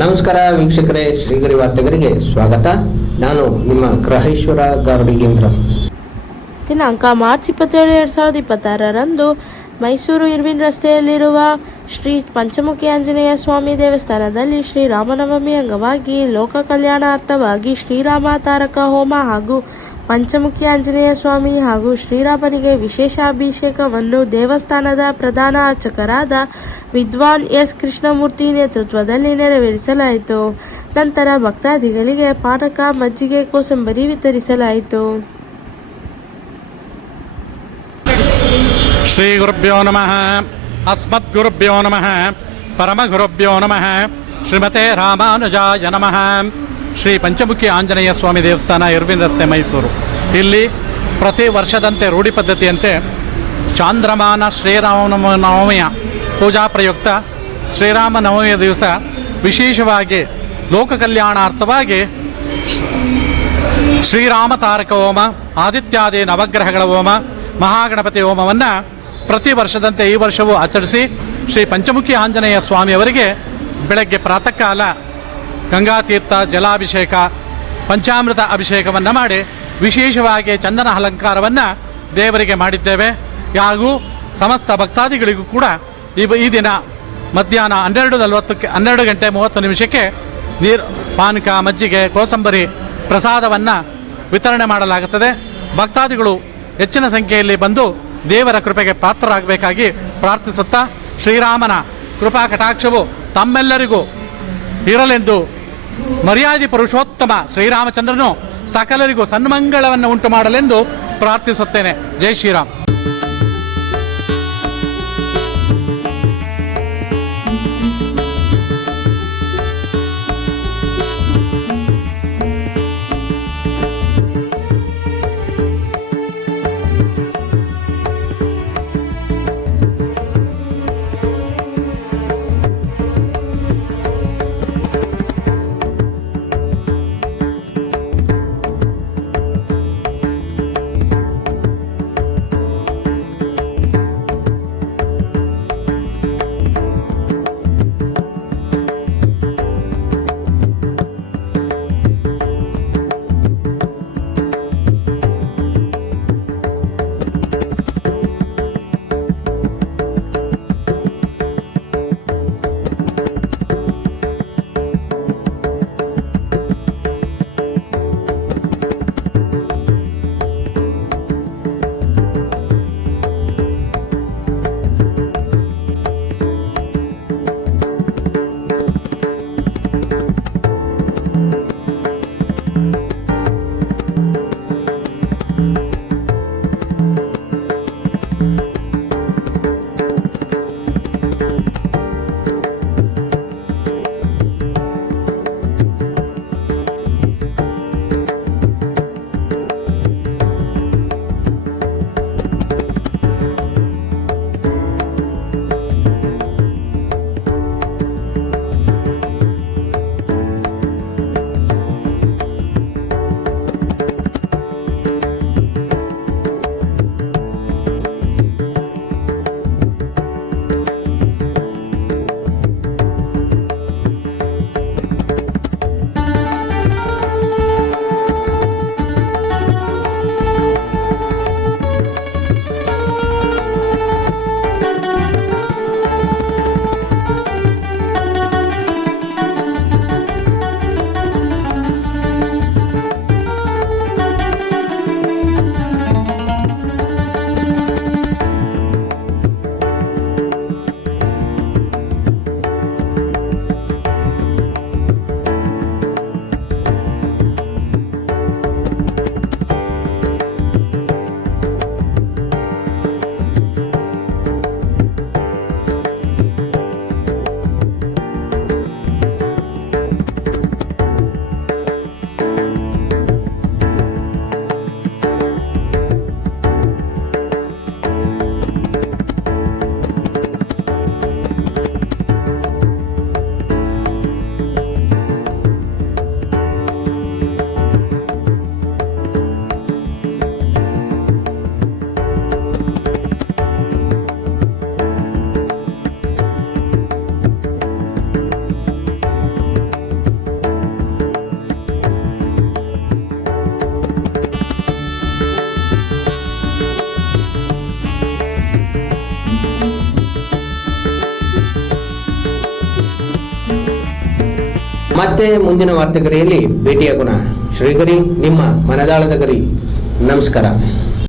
ನಮಸ್ಕಾರ ವೀಕ್ಷಕರೇ, ಶ್ರೀಗರಿ ವಾರ್ತೆಗರಿಗೆ ಸ್ವಾಗತ. ನಾನು ನಿಮ್ಮ ಗ್ರಹೇಶ್ವರ ಗಾರ್ಡಿಗೇಂದ್ರ. ದಿನಾಂಕ ಮಾರ್ಚ್ 27, 2026ರಂದು ಮೈಸೂರು ಇರ್ವಿನ್ ರಸ್ತೆಯಲ್ಲಿರುವ ಶ್ರೀ ಪಂಚಮುಖಿ ಆಂಜನೇಯ ಸ್ವಾಮಿ ದೇವಸ್ಥಾನದಲ್ಲಿ ಶ್ರೀರಾಮನವಮಿ ಅಂಗವಾಗಿ ಲೋಕ ಕಲ್ಯಾಣಾರ್ಥವಾಗಿ ಶ್ರೀರಾಮ ತಾರಕ ಹೋಮ ಹಾಗೂ ಪಂಚಮುಖಿ ಆಂಜನೇಯ ಸ್ವಾಮಿ ಹಾಗೂ ಶ್ರೀರಾಮನಿಗೆ ವಿಶೇಷ ಅಭಿಷೇಕವನ್ನು ದೇವಸ್ಥಾನದ ಪ್ರಧಾನ ಅರ್ಚಕರಾದ ವಿದ್ವಾನ್ ಎಸ್ ಕೃಷ್ಣಮೂರ್ತಿ ನೇತೃತ್ವದಲ್ಲಿ ನೆರವೇರಿಸಲಾಯಿತು. ನಂತರ ಭಕ್ತಾದಿಗಳಿಗೆ ಪಾನಕ, ಮಜ್ಜಿಗೆ, ಕೋಸಂಬರಿ ವಿತರಿಸಲಾಯಿತು. ಶ್ರೀ ಗುರುಭ್ಯೋ ನಮಃ. ಅಸ್ಮದ್ ಗುರುಭ್ಯೋ ನಮಃ. ಪರಮ ಗುರುಭ್ಯೋ ನಮಃ. ಶ್ರೀಮತೆ ರಾಮಾನುಜಾಯ ನಮಃ. ಶ್ರೀ ಪಂಚಮುಖಿ ಆಂಜನೇಯ ಸ್ವಾಮಿ ದೇವಸ್ಥಾನ, ಇರ್ವಿನ್ ರಸ್ತೆ, ಮೈಸೂರು. ಇಲ್ಲಿ ಪ್ರತಿ ವರ್ಷದಂತೆ ರೂಢಿ ಪದ್ಧತಿಯಂತೆ ಚಾಂದ್ರಮಾನ ಶ್ರೀರಾಮನವಮಿಯ ಪೂಜಾ ಪ್ರಯುಕ್ತ ಶ್ರೀರಾಮನವಮಿಯ ದಿವಸ ವಿಶೇಷವಾಗಿ ಲೋಕ ಕಲ್ಯಾಣಾರ್ಥವಾಗಿ ಶ್ರೀರಾಮ ತಾರಕ ಹೋಮ, ಆದಿತ್ಯಾದಿ ನವಗ್ರಹಗಳ ಹೋಮ, ಮಹಾಗಣಪತಿ ಹೋಮವನ್ನು ಪ್ರತಿ ವರ್ಷದಂತೆ ಈ ವರ್ಷವೂ ಆಚರಿಸಿ ಶ್ರೀ ಪಂಚಮುಖಿ ಆಂಜನೇಯ ಸ್ವಾಮಿಯವರಿಗೆ ಬೆಳಗ್ಗೆ ಪ್ರಾತಃ ಕಾಲ ಗಂಗಾತೀರ್ಥ ಜಲಾಭಿಷೇಕ, ಪಂಚಾಮೃತ ಅಭಿಷೇಕವನ್ನು ಮಾಡಿ ವಿಶೇಷವಾಗಿ ಚಂದನ ಅಲಂಕಾರವನ್ನು ದೇವರಿಗೆ ಮಾಡಿದ್ದೇವೆ. ಹಾಗೂ ಸಮಸ್ತ ಭಕ್ತಾದಿಗಳಿಗೂ ಕೂಡ ಈ ದಿನ ಮಧ್ಯಾಹ್ನ 12 ಗಂಟೆ 30 ನಿಮಿಷಕ್ಕೆ ನೀರು, ಪಾನಕ, ಮಜ್ಜಿಗೆ, ಕೋಸಂಬರಿ ಪ್ರಸಾದವನ್ನು ವಿತರಣೆ ಮಾಡಲಾಗುತ್ತದೆ. ಭಕ್ತಾದಿಗಳು ಹೆಚ್ಚಿನ ಸಂಖ್ಯೆಯಲ್ಲಿ ಬಂದು ದೇವರ ಕೃಪೆಗೆ ಪಾತ್ರರಾಗಬೇಕಾಗಿ ಪ್ರಾರ್ಥಿಸುತ್ತಾ, ಶ್ರೀರಾಮನ ಕೃಪಾ ಕಟಾಕ್ಷವು ತಮ್ಮೆಲ್ಲರಿಗೂ ಇರಲೆಂದು ಮರ್ಯಾದೆ ಪುರುಷೋತ್ತಮ ಶ್ರೀರಾಮಚಂದ್ರನು ಸಕಲರಿಗೂ ಸನ್ಮಂಗಳವನ್ನು ಉಂಟು ಮಾಡಲೆಂದು ಪ್ರಾರ್ಥಿಸುತ್ತೇನೆ. ಜೈ ಶ್ರೀರಾಮ್. ಮತ್ತೆ ಮುಂದಿನ ವಾರ್ತೆಗರಿಯಲ್ಲಿ ಭೇಟಿಯಾಗೋಣ. ಶ್ರೀಗರಿ ನಿಮ್ಮ ಮನದಾಳದ ಗರಿ. ನಮಸ್ಕಾರ.